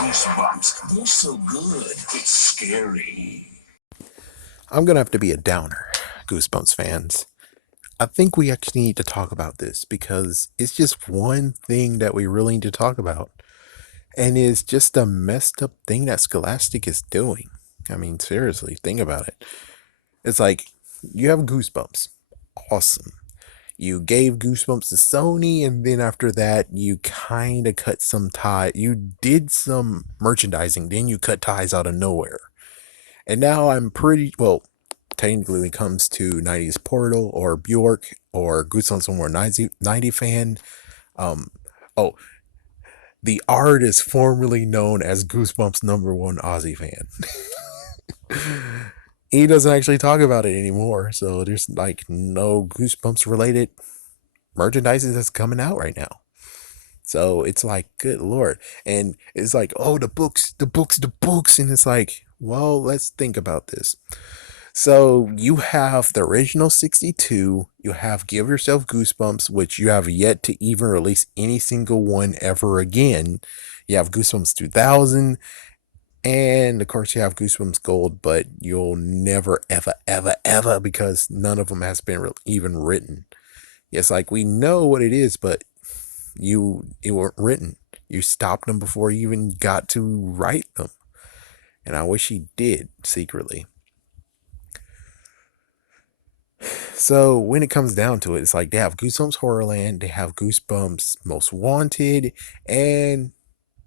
Goosebumps. They're so good. It's scary. I'm gonna have to be a downer, Goosebumps fans. I think we actually need to talk about this because it's just one thing that we really need to talk about. And it's just a messed up thing that Scholastic is doing. I mean, seriously, think about it. It's like you have Goosebumps. Awesome. You gave Goosebumps to Sony, and then after that, you kind of cut some tie. You did some merchandising, then you cut ties out of nowhere. And now I'm pretty well. Technically, when it comes to 90s Portal or Bjork or Goosebumps One More 90 fan, um, oh, the artist formerly known as Goosebumps #1 Aussie fan. He doesn't actually talk about it anymore, so there's like no Goosebumps related merchandise that's coming out right now. So it's like, good lord. And it's like, oh, the books, the books, the books. And it's like, well, let's think about this. So you have the original 62, you have Give Yourself Goosebumps, which you have yet to even release any single one ever again. You have Goosebumps 2000, and of course you have Goosebumps Gold, but you'll never, ever, ever, ever, because none of them has been even written. It's like, we know what it is, but it weren't written. You stopped them before you even got to write them. And I wish he did secretly. So when it comes down to it, it's like they have Goosebumps Horrorland, they have Goosebumps Most Wanted, and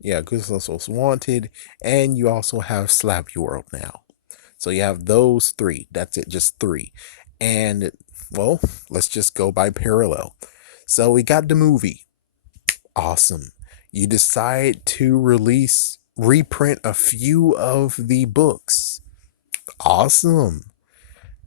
Goosebumps Most Wanted, and you also have Slappy World now. So you have those three. That's it, just three. And well, let's just go by parallel. So we got the movie. Awesome. You decide to reprint a few of the books. Awesome.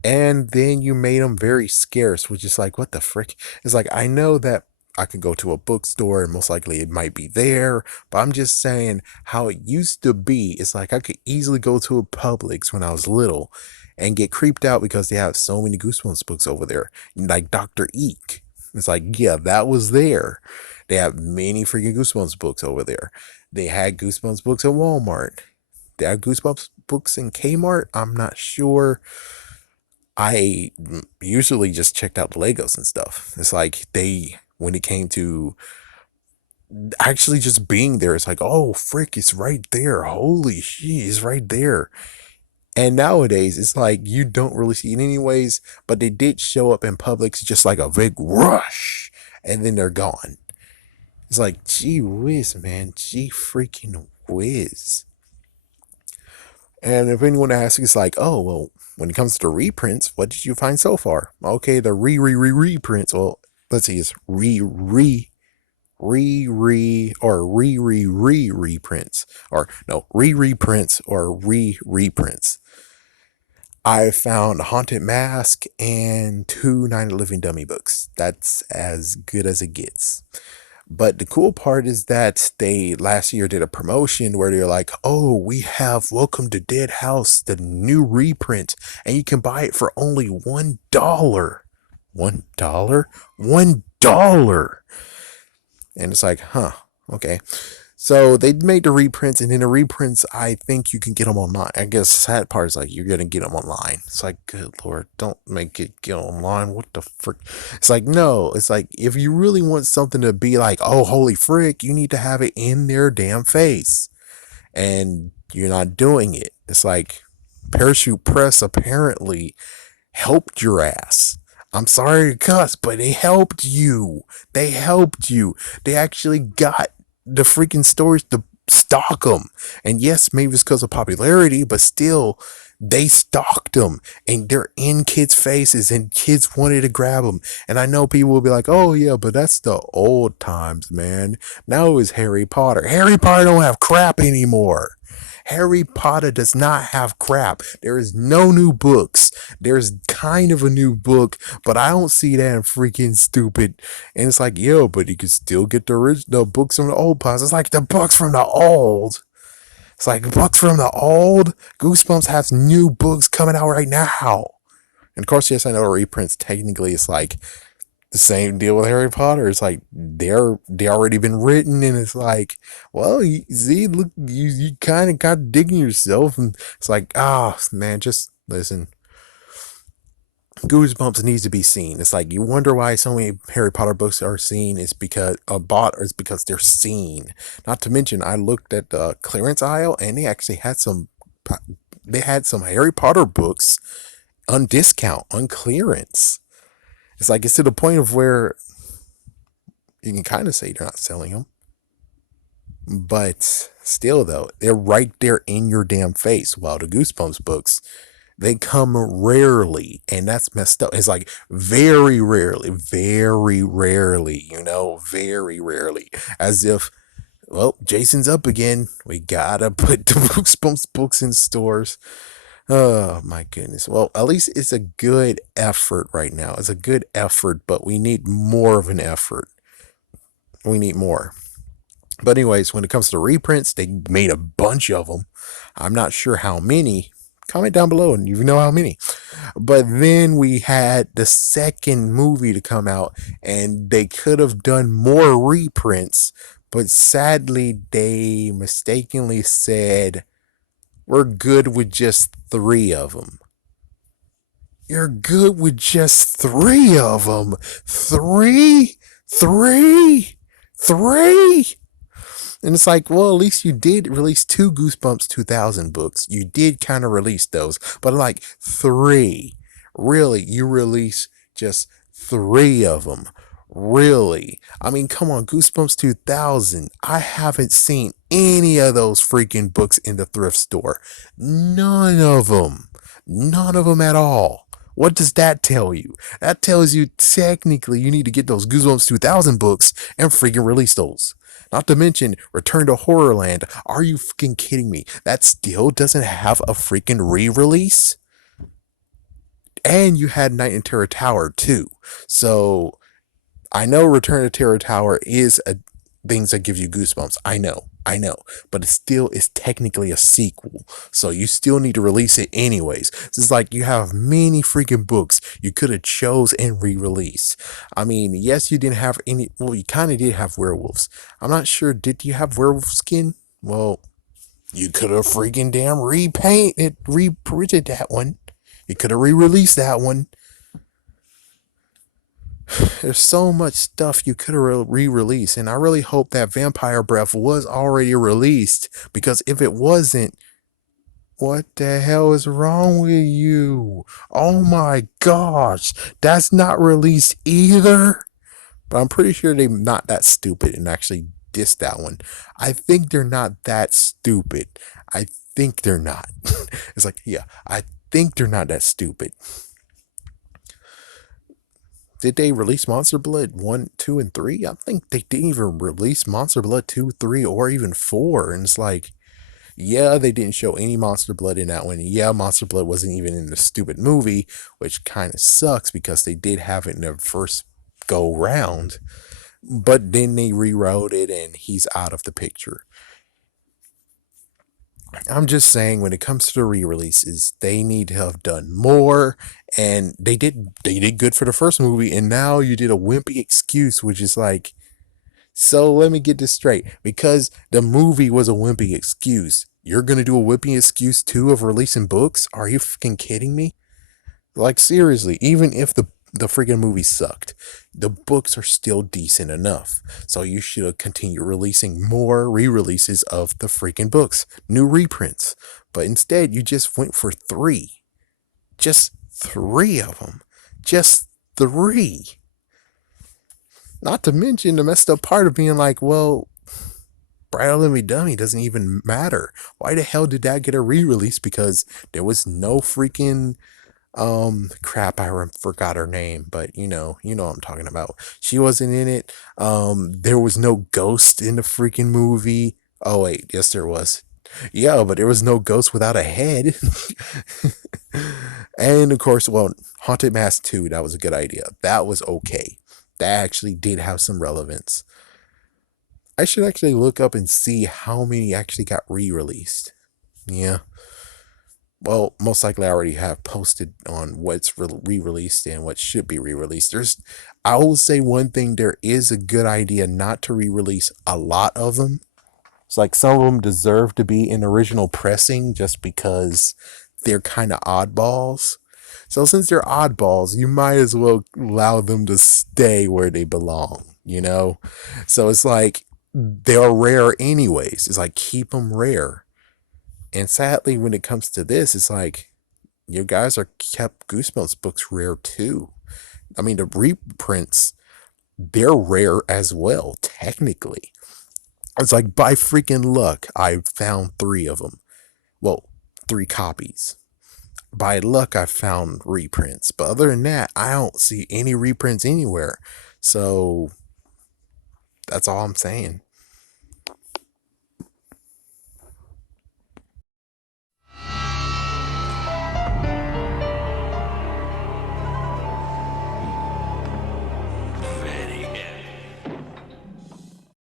And then you made them very scarce, which is like, what the frick? It's like, I know that I could go to a bookstore and most likely it might be there, but I'm just saying how it used to be. It's like I could easily go to a Publix when I was little and get creeped out because they have so many Goosebumps books over there, like Dr. Eek. It's like, yeah, that was there. They have many freaking Goosebumps books over there. They had Goosebumps books at Walmart. They have Goosebumps books in Kmart. I'm not sure. I usually just checked out the Legos and stuff. It's like when it came to actually just being there, it's like, oh, frick, it's right there. Holy shit, it's right there. And nowadays, it's like you don't really see it anyways, but they did show up in Publix just like a big rush, and then they're gone. It's like, gee whiz, man. Gee freaking whiz. And if anyone asks, it's like, oh, well, when it comes to reprints, what did you find so far? Okay, the reprints. Well, let's see, it's reprints, or no, reprints or reprints. I found Haunted Mask and 2 Night of the Living Dummy books. That's as good as it gets. But the cool part is that they last year did a promotion where they're like, oh, we have Welcome to Dead House, the new reprint, and you can buy it for only $1. $1? $1. And it's like, huh, okay. So they made the reprints, and in the reprints, I think you can get them online. I guess the sad part is like you're gonna get them online. It's like, good lord, don't make it get online. What the frick? It's like, no. It's like, if you really want something to be like, oh, holy frick, you need to have it in their damn face, and you're not doing it. It's like Parachute Press apparently helped your ass. I'm sorry to cuss, but they helped you. They helped you. They actually got the freaking stories to stock them. And yes, maybe it's because of popularity, but still, they stalked them and they're in kids' faces and kids wanted to grab them. And I know people will be like, oh, yeah, but that's the old times, man. Now it's Harry Potter. Harry Potter don't have crap anymore. Harry Potter does not have crap. There is no new books. There's kind of a new book, but I don't see that freaking stupid. And it's like, yo, but you could still get the original books from the old pods. It's like the books from the old. It's like books from the old. Goosebumps has new books coming out right now. And of course, yes, I know reprints technically it's like The same deal with Harry Potter. It's like they already been written, and it's like, well, you see, look, you kind of contradicting yourself, and it's like, ah, man, just listen. Goosebumps needs to be seen. It's like you wonder why so many Harry Potter books are seen. Is because bought, or it's because they're seen. Not to mention, I looked at the clearance aisle, and they actually had some. They had some Harry Potter books on discount on clearance. It's like it's to the point of where you can kind of say they're not selling them, but still, though, they're right there in your damn face. While the Goosebumps books, they come rarely, and that's messed up. It's like very rarely, very rarely. As if, well, Jason's up again. We gotta put the Goosebumps books in stores. Oh my goodness. Well, at least it's a good effort right now. It's a good effort, but we need more of an effort. We need more. But anyways, when it comes to reprints, they made a bunch of them. I'm not sure how many. Comment down below and you know how many. But then we had the second movie to come out, and they could have done more reprints, but sadly they mistakenly said we're good with just 3 of them. You're good with just 3 of them. Three? Three? Three? And it's like, well, at least you did release 2 Goosebumps 2000 books. You did kind of release those. But like 3. Really? You release just 3 of them. Really? I mean, come on, Goosebumps 2000. I haven't seen any of those freaking books in the thrift store. None of them. None of them at all. What does that tell you? That tells you technically you need to get those Goosebumps 2000 books and freaking release those. Not to mention Return to Horrorland. Are you freaking kidding me? That still doesn't have a freaking re-release? And you had Night in Terror Tower too. So I know Return to Terror Tower is a things that give you goosebumps. I know, but it still is technically a sequel, so you still need to release it anyways. It's like you have many freaking books you could have chose and re-release. I mean, yes, you didn't have any. Well, you kind of did have werewolves. I'm not sure. Did you have werewolf skin? Well, you could have freaking damn repainted, reprinted that one. You could have re-released that one. There's so much stuff you could have re-released, and I really hope that Vampire Breath was already released, because if it wasn't, what the hell is wrong with you? Oh my gosh, that's not released either. But I'm pretty sure they're not that stupid and actually dissed that one. I think they're not that stupid. I think they're not. It's like, yeah, I think they're not that stupid. Did they release Monster Blood 1, 2, and 3? I think they didn't even release Monster Blood 2, 3, or even 4. And it's like, yeah, they didn't show any Monster Blood in that one. Yeah, Monster Blood wasn't even in the stupid movie, which kind of sucks because they did have it in their first go round. But then they rewrote it and he's out of the picture. I'm just saying, when it comes to the re-releases, they need to have done more, and they did good for the first movie, and now you did a wimpy excuse, which is like, so let me get this straight. Because the movie was a wimpy excuse, you're gonna do a wimpy excuse too of releasing books? Are you fucking kidding me? Like, seriously, even if the freaking movie sucked, the books are still decent enough. So you should continue releasing more re-releases of the freaking books, new reprints. But instead, you just went for 3. Just 3 of them. Just 3. Not to mention the messed up part of being like, well, Bright Lemmy Dummy doesn't even matter. Why the hell did that get a re-release? Because there was no freaking crap, I forgot her name, but what I'm talking about. She wasn't in it. There was no ghost in the freaking movie. Oh wait, yes there was. Yeah, but there was no ghost without a head. And of course, well, Haunted Mask 2, that was a good idea. That was okay. That actually did have some relevance. I should actually look up and see how many actually got re-released. Yeah. Well, most likely I already have posted on what's re-released and what should be re-released. I will say one thing: there is a good idea not to re-release a lot of them. It's like some of them deserve to be in original pressing just because they're kind of oddballs. So since they're oddballs, you might as well allow them to stay where they belong, you know? So it's like they're rare anyways. It's like keep them rare. And sadly, when it comes to this, it's like you guys are kept Goosebumps books rare too. I mean, the reprints, they're rare as well, technically. It's like by freaking luck, I found three of them. Well, three copies. By luck, I found reprints. But other than that, I don't see any reprints anywhere. So that's all I'm saying.